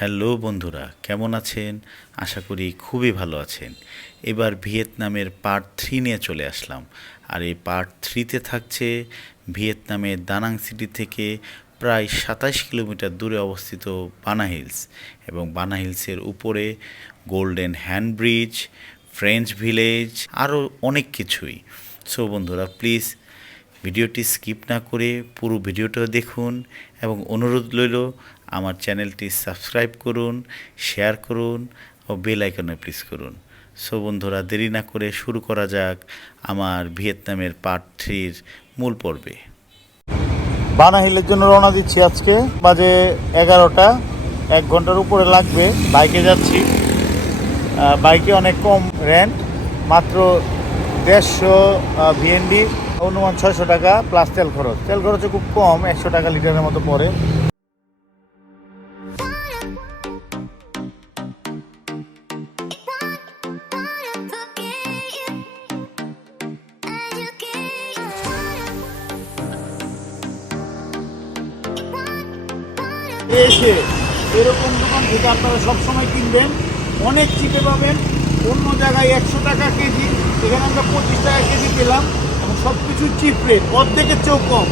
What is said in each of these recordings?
Hello বন্ধুরা, কেমন আছেন? আশা করি খুবই ভালো আছেন। এবার ভিয়েতনামের পার্ট 3 নিয়ে চলে আসলাম। আর এই পার্ট 3তে থাকছে ভিয়েতনামের দানাং সিটি থেকে প্রায় 27 কিলোমিটার দূরে অবস্থিত বানা হিলস এবং বানা হিলসের উপরে golden hand bridge, French village, আরও অনেক কিছুই। সো বন্ধুরা, প্লিজ ভিডিওটি স্কিপ না করে পুরো ভিডিওটা দেখুন এবং অনুরোধ রইল আমার চ্যানেলটি সাবস্ক্রাইব করুন, শেয়ার করুন ও বেল আইকনে প্রেস করুন। সো বন্ধুরা, দেরি না করে শুরু করা যাক আমার ভিয়েতনামের পার্ট 3-র মূল পর্বে। বানা হিলের জন্য রওনা দিচ্ছি। আজকে বাজে 11টা, 1 ঘন্টার উপরে লাগবে। বাইকে যাচ্ছি। বাইকে অনেক কম রেন্ট, মাত্র 150 ভিএনডি, অনুমান 600 টাকা প্লাস তেল খরচ। তেল খরচও খুব কম, 100 টাকা লিটারের মতো পড়ে। এসে এরকম দোকান থেকে আপনারা সবসময় কিনবেন, অনেক চিপে পাবেন। অন্য জায়গায় 100 টাকা কেজি, এখানে আমরা 25 টাকা কেজি পেলাম এবং সব কিছু চিপ রেট, অর্ধেকের চেয়েও কম।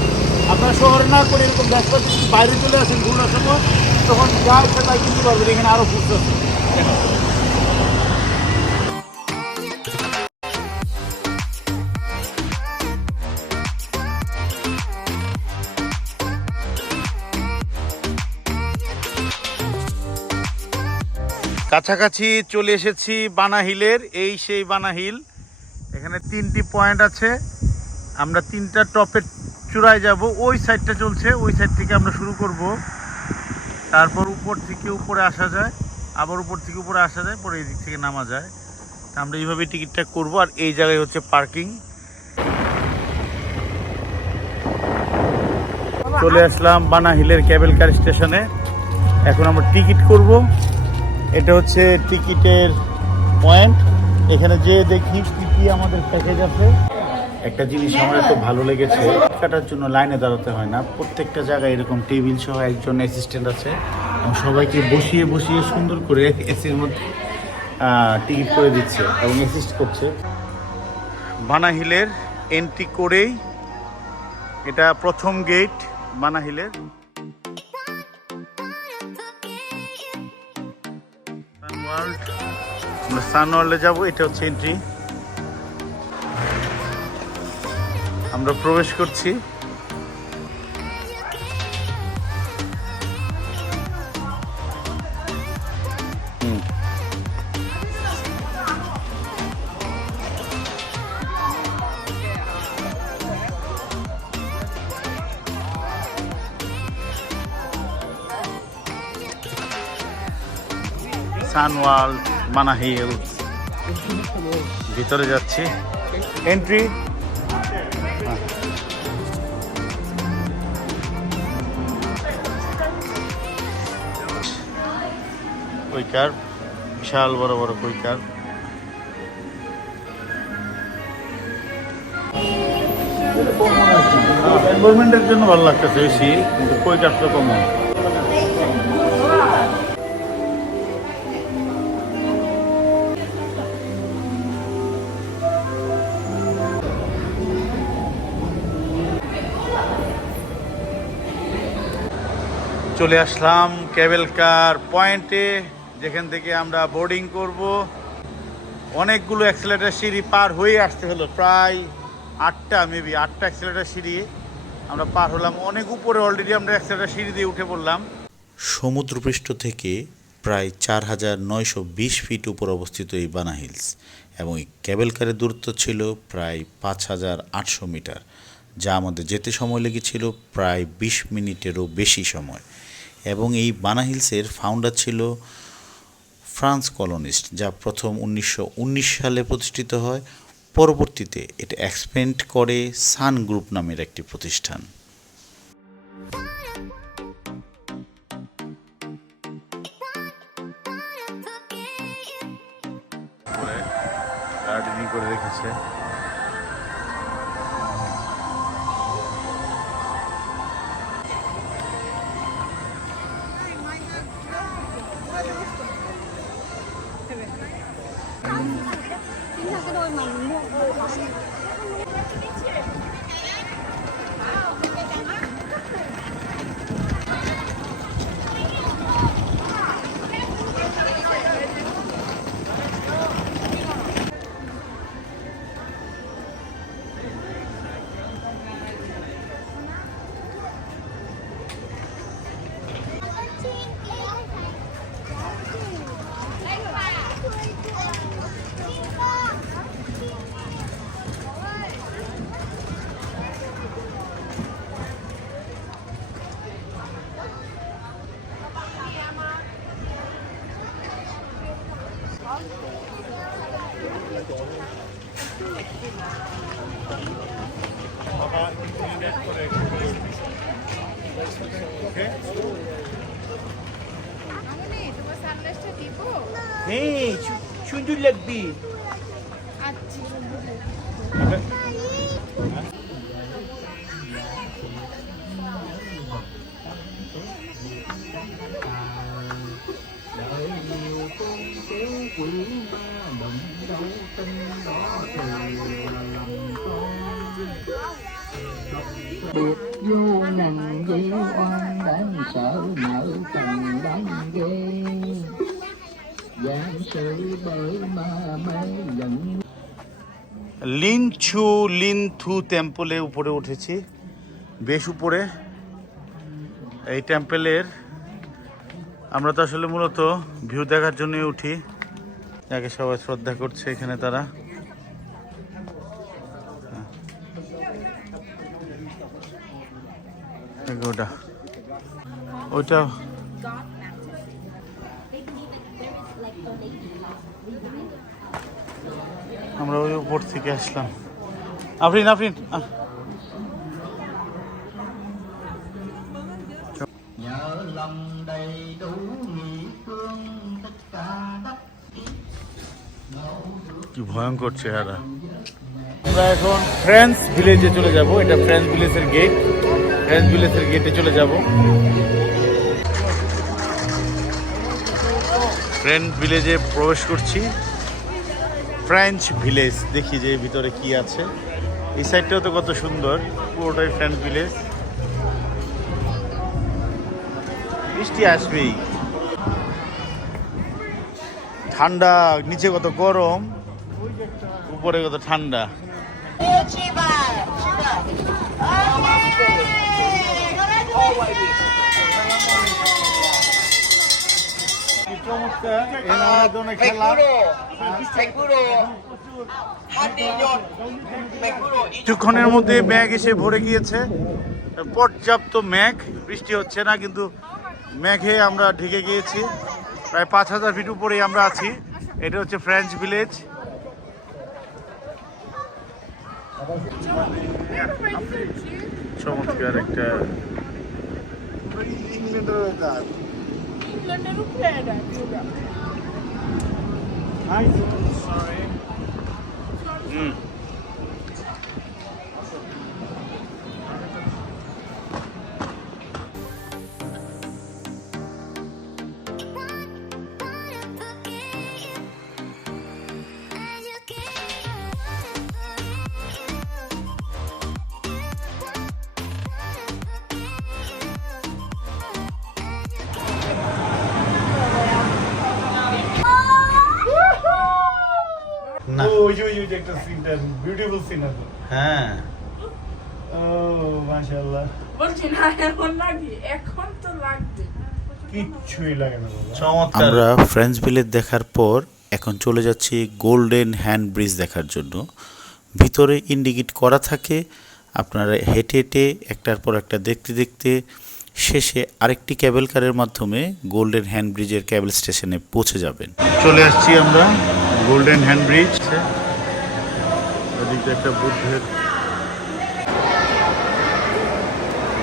আপনারা শহরে না করে এরকম ব্যবসা বাইরে চলে আসেন ঘুরার সময়, তখন যা ইচ্ছা তাই কিনতে পারবেন। এখানে আরও ফুটছে। কাছাকাছি চলে এসেছি বানা হিলের। এই সেই বানা হিল। এখানে 3টি পয়েন্ট আছে। আমরা 3টা টপের চূড়ায় যাব। ওই সাইডটা চলছে, ওই সাইড থেকে আমরা শুরু করব। তারপর উপর থেকে উপরে আসা যায়, আবার উপর থেকে উপরে আসা যায়, পরে এই দিক থেকে নামা যায়। তা আমরা এইভাবে টিকিটটা করব। আর এই জায়গায় হচ্ছে পার্কিং। চলে আসলাম বানা হিলের কেবল কার স্টেশনে। এখন আমরা টিকিট করব। এটা হচ্ছে টিকিটের পয়েন্ট। এখানে যে দেখি কি আমাদের প্যাকেজ আছে। একটা জিনিস আমার এত ভালো লেগেছে, কাটার জন্য লাইনে দাঁড়াতে হয় না। প্রত্যেকটা জায়গায় এরকম টেবিল সহ একজন অ্যাসিস্ট্যান্ট আছে এবং সবাইকে বসিয়ে বসিয়ে সুন্দর করে এসির মধ্যে টিকিট করে দিচ্ছে এবং অ্যাসিস্ট করছে। বানা হিলের এন্ট্রি করেই এটা প্রথম গেট বানা হিলের। আমরা সানওয়ার্ল্ডে যাবো। এটা হচ্ছে এন্ট্রি। আমরা প্রবেশ করছি। সানওয়ার্ল্ড বানা হিলস। ভিতরে যাচ্ছি। এন্ট্রি। কুইকার, বিশাল বড় বড় কুইকার। এনভায়রনমেন্টের জন্য ভালো লাগতেছে বেশি, কিন্তু কুইকার তো কমন। চলে আসলাম কেবল কার পয়েন্টে, যেখান থেকে আমরা বোর্ডিং করব। অনেকগুলো অ্যাক্সেলেটার সিঁড়ি পার হয়ে আসতে হলো, প্রায় 8টা অ্যাক্সেলেটার সিঁড়ি আমরা পার হলাম। অনেক উপরে অলরেডি আমরা অ্যাক্সেলেটার সিঁড়ি দিয়ে উঠে পড়লাম। সমুদ্রপৃষ্ঠ থেকে প্রায় 4920 ফিট উপর অবস্থিত এই বানা হিলস এবং এই কেবল কারের দূরত্ব ছিল প্রায় 5800 মিটার, যা আমাদের যেতে সময় লেগেছিল প্রায় 20 মিনিটেরও বেশি সময়। এবং এই বানা হিলসের ফাউন্ডার ছিল ফ্রান্স কলোনিস্ট, যা প্রথম 1919 সালে প্রতিষ্ঠিত হয়। পরবর্তীতে এটা এক্সপেন্ড করে সান গ্রুপ নামের একটি প্রতিষ্ঠান। গার্ডেনিং করে রেখেছে। Chính là cái đôi mà mình mua. তোমার সানগ্লাসটা দিব? হ্যাঁ, সুন্দর লাগবে। আচ্ছা biệt vô nằm gieo oan đáng sợ nợ cần đáng ghê giang sự bởi ma mê giận লিনথু টেম্পলে উপরে উঠেছি, বেশ উপরে। এই টেম্পলের আমরা তো আসলে মূলত ভিউ দেখার জন্যই উঠি, যাকে সবাই শ্রদ্ধা করছে এখানে তারা। ওটা ওইটা আমরা ওই উপর থেকে আসলাম। Afrin Afrin nhờ lòng đầy đủ nghị phương tất cả đất কি ভয়ঙ্কর চেহারা। আমরা এখন ফ্রেন্স ভিলেজে চলে যাব, এটা ফ্রেন্স ভিলেজের গেট। ফ্রেন্স ভিলেজের গেটে চলে যাব। ফ্রেন্স ভিলেজে প্রবেশ করছি। ফ্রেঞ্চ ভিলেজ, দেখি যে ভিতরে কি আছে। এই সাইডটাও তো কত সুন্দর, পুরোটাই ফ্রেঞ্চ ভিলেজ। বৃষ্টি আসবেই, ঠান্ডা, নিচে কত গরম, উপরে কত ঠান্ডা। কিছুক্ষণের মধ্যে মেঘ এসে ভরে গিয়েছে, পর্যাপ্ত মেঘ, বৃষ্টি হচ্ছে না কিন্তু মেঘে আমরা ঢেকে গিয়েছি। প্রায় 5000 ফিট উপরেই আমরা আছি। এটা হচ্ছে ফ্রেঞ্চ ভিলেজ। চমৎকার একটা ইংল্যান্ডের উপরে এটা ভিউটা। না, একটা সিনটা বিউটিফুল সিন আছে। হ্যাঁ, ও মাশাআল্লাহ, বলছি না এখন লাগবে, এখন তো লাগবে। কিচ্ছুই লাগে না বাবা। চমৎকার। আমরা ফ্রেঞ্চ ভিলেজ দেখার পর এখন চলে যাচ্ছি গোল্ডেন হ্যান্ড ব্রিজ দেখার জন্য। ভিতরে ইন্ডিকেট করা থাকে, আপনারা হেঁটে হেঁটে একটার পর একটা দেখতে দেখতে শেষে আরেকটি ক্যাবেল কারের মাধ্যমে গোল্ডেন হ্যান্ড ব্রিজের ক্যাবেল স্টেশনে পৌঁছে যাবেন। চলে আসছি আমরা গোল্ডেন হ্যান্ড ব্রিজ। এদিকে একটা বুদ্ধের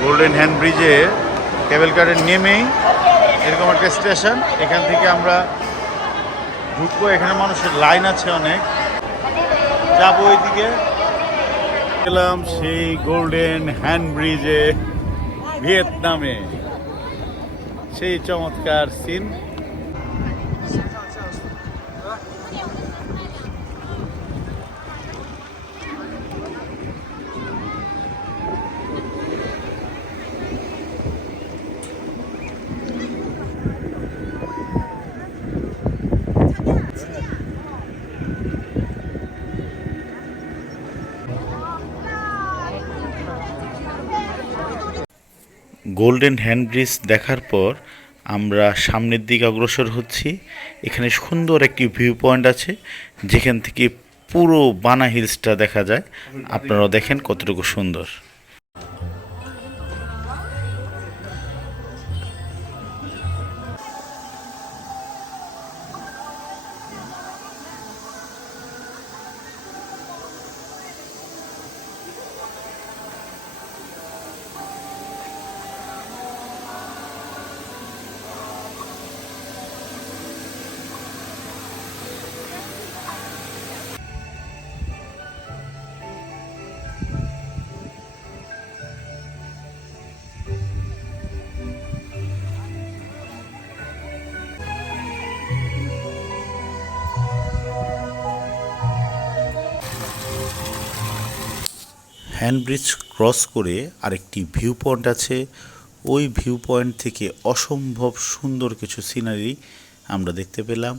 গোল্ডেন হ্যান্ড ব্রিজে কেবল কারে নেমেই এরকম একটা স্টেশন। এখান থেকে আমরা ঢুকবো, এখানে মানুষের লাইন আছে অনেক, যাবো ওইদিকে। গেলাম সেই গোল্ডেন হ্যান্ড ব্রিজে ভিয়েতনামে, সেই চমৎকার সিন। গোল্ডেন হ্যান্ড ব্রিজ দেখার পর আমরা সামনের দিকে অগ্রসর হচ্ছি। এখানে সুন্দর একটি ভিউ পয়েন্ট আছে যেখান থেকে পুরো বানা হিলসটা দেখা যায়। আপনারাও দেখেন কতটুকু সুন্দর। হ্যান্ড ব্রিজ ক্রস করে আরেকটি ভিউ পয়েন্ট আছে। ওই ভিউ পয়েন্ট থেকে অসম্ভব সুন্দর কিছু সিনারি আমরা দেখতে পেলাম।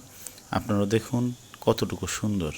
আপনারা দেখুন কতটুকু সুন্দর।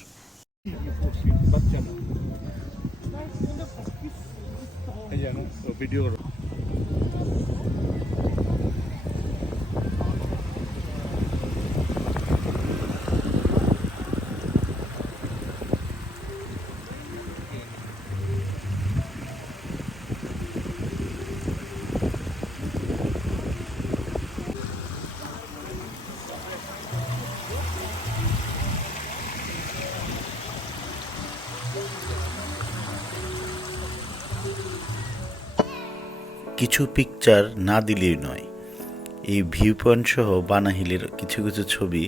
কিছু পিকচার না দিলেই নয়। এই ভিউ পয়েন্ট সহ বানা হিলের কিছু কিছু ছবি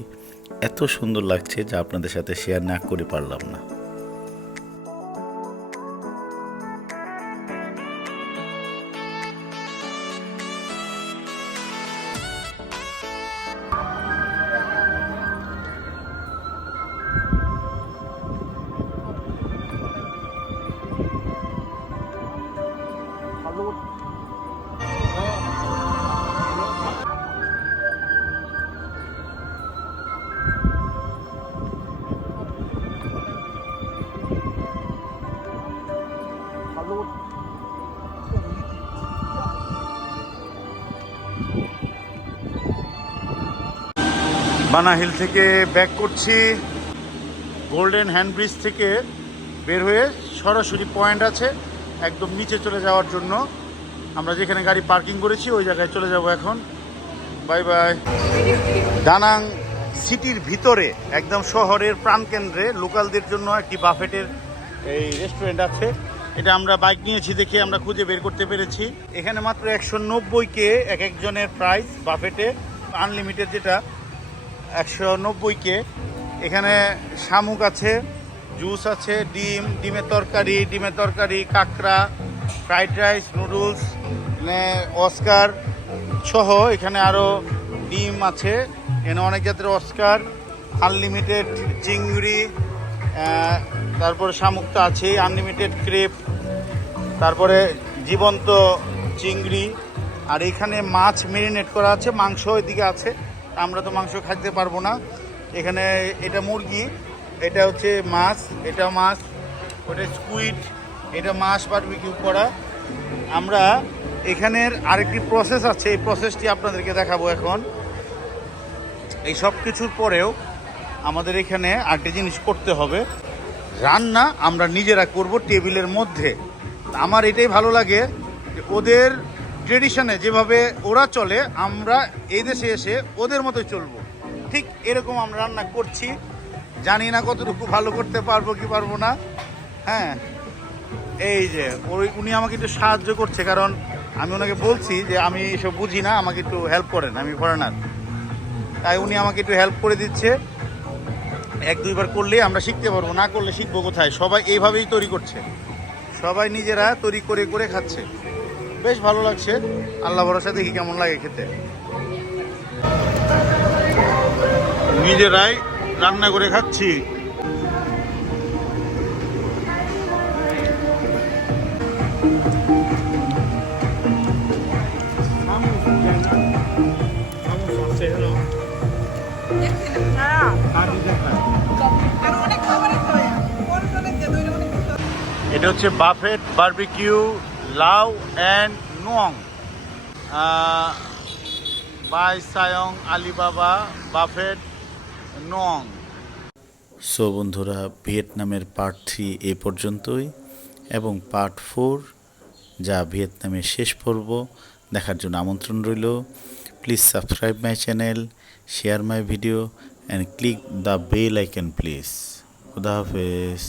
এত সুন্দর লাগছে যা আপনাদের সাথে শেয়ার না করে পারলাম না। বানা হিল থেকে ব্যাক করছি। গোল্ডেন হ্যান্ড ব্রিজ থেকে বের হয়ে সরাসরি পয়েন্ট আছে একদম নিচে চলে যাওয়ার জন্য। আমরা যেখানে গাড়ি পার্কিং করেছি ওই জায়গায় চলে যাব এখন। Bye bye. দানাং সিটির ভিতরে একদম শহরের প্রাণকেন্দ্রে লোকালদের জন্য একটি বাফেটের এই রেস্টুরেন্ট আছে। এটা আমরা বাইক নিয়েছি দেখে আমরা খুঁজে বের করতে পেরেছি। এখানে মাত্র 190 এক একজনের প্রাইস বাফেটে, আনলিমিটেড যেটা 190 এখানে শামুক আছে, জুস আছে, ডিমের তরকারি, কাঁকড়া, ফ্রাইড রাইস, নুডলস, অস্কার সহ এখানে আরও ডিম আছে। এখানে অনেক জাতের অস্কার, আনলিমিটেড চিংড়ি, তারপরে শামুক তো আছেই, আনলিমিটেড ক্রেপ, তারপরে জীবন্ত চিংড়ি। আর এখানে মাছ মেরিনেট করা আছে, মাংস এদিকে আছে। আমরা তো মাংস খাইতে পারবো না। এখানে এটা মুরগি, এটা হচ্ছে মাছ, এটা মাছ, ওটা স্কুইড, এটা মাছ বারবিকিউ করা। আমরা এখানের আরেকটি প্রসেস আছে, এই প্রসেসটি আপনাদেরকে দেখাবো এখন। এই সব কিছুর পরেও আমাদের এখানে আরেকটি জিনিস করতে হবে, রান্না আমরা নিজেরা করব টেবিলের মধ্যে। আমার এটাই ভালো লাগে যে ওদের ট্রেডিশনে যেভাবে ওরা চলে আমরা এই দেশে এসে ওদের মতোই চলবো। ঠিক এরকম আমরা রান্না করছি। জানি না কতটুকু ভালো করতে পারবো কি পারবো না। হ্যাঁ, এই যে উনি আমাকে একটু সাহায্য করছে, কারণ আমি ওনাকে বলছি যে আমি এসব বুঝি না, আমাকে একটু হেল্প করেন, আমি ফরেনার। তাই উনি আমাকে একটু হেল্প করে দিচ্ছে। 1-2বার করলে আমরা শিখতে পারবো, না করলে শিখবো কোথায়? সবাই এইভাবেই তৈরি করছে, সবাই নিজেরা তৈরি করে করে খাচ্ছে। বেশ ভালো লাগছে। আল্লাহ ভরসা, দেখি কেমন লাগে খেতে। নিজেরাই রান্না করে খাচ্ছি। এটা হচ্ছে বাফেট বারবিকিউ লাউ অ্যান্ড নোয়াং। বাই সায়ং আলিবাবা বাফেট নং। সো বন্ধুরা, ভিয়েতনামের পার্ট 3 এ পর্যন্তই, এবং পার্ট 4 যা ভিয়েতনামের শেষ পর্ব দেখার জন্য আমন্ত্রণ রইল। Please subscribe my channel, share my video and click the bell icon please. খুদা হাফেজ।